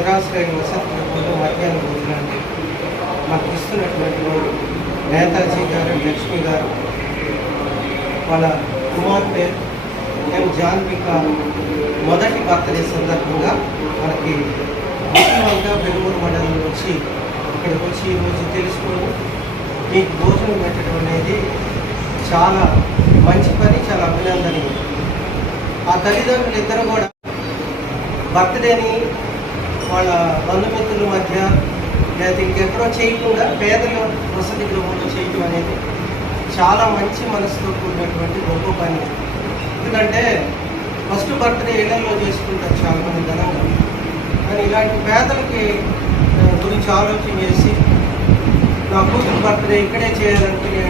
నిరాశ్రయ వసతులు మధ్యాహ్నం భోజనాన్ని మాకు ఇస్తున్నటువంటి వారు నేతాజీ గారు లక్ష్మి గారు వాళ్ళ కుమార్తె ఎం జాన్విక మొదటి బర్త్డే సందర్భంగా మనకి ముఖ్యంగా బెంగళూరు మండలం నుంచి ఇక్కడికి వచ్చి ఈరోజు తెలుసుకొని మీకు భోజనం పెట్టడం అనేది చాలా మంచి పని చాలా అభినందనీయం ఆ తల్లిదండ్రులు ఇద్దరు కూడా బర్త్డేని వాళ్ళ బంధుమిత్రుల మధ్య లేదా ఇంకెక్కడో చేయకుండా పేదల వసతి గృహంలో చేయటం అనేది చాలా మంచి మనసుతో కూడినటువంటి గొప్ప పని. ఎందుకంటే ఫస్ట్ బర్త్డే ఇళ్ళలో చేసుకుంటారు చాలా మంది ఘనంగా కానీ ఇలాంటి పేదలకి గురించి ఆలోచన చేసి నా కూతురు బర్త్డే ఇక్కడే చేయాలనుకునే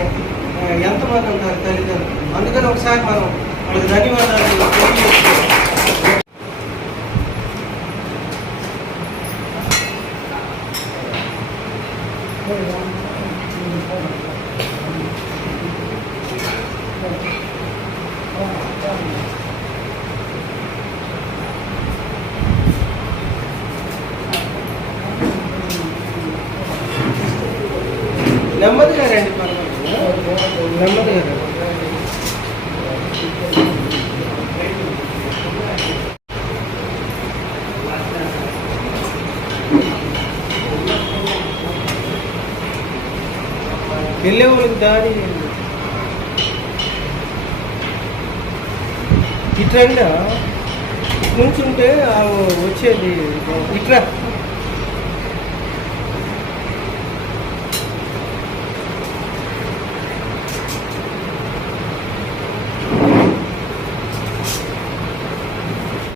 ఎంతమంది ఉంటారు తల్లిదండ్రులు? అందుకని ఒకసారి మనం వాళ్ళకి ధన్యవాదాలు నెమ్మదిగా రండి పర్వాలేదు నెమ్మదిగా రండి వెళ్ళే వాళ్ళకి దారి ఇట్రండి? నుంచుంటే ఆ వచ్చేది ఇట్లా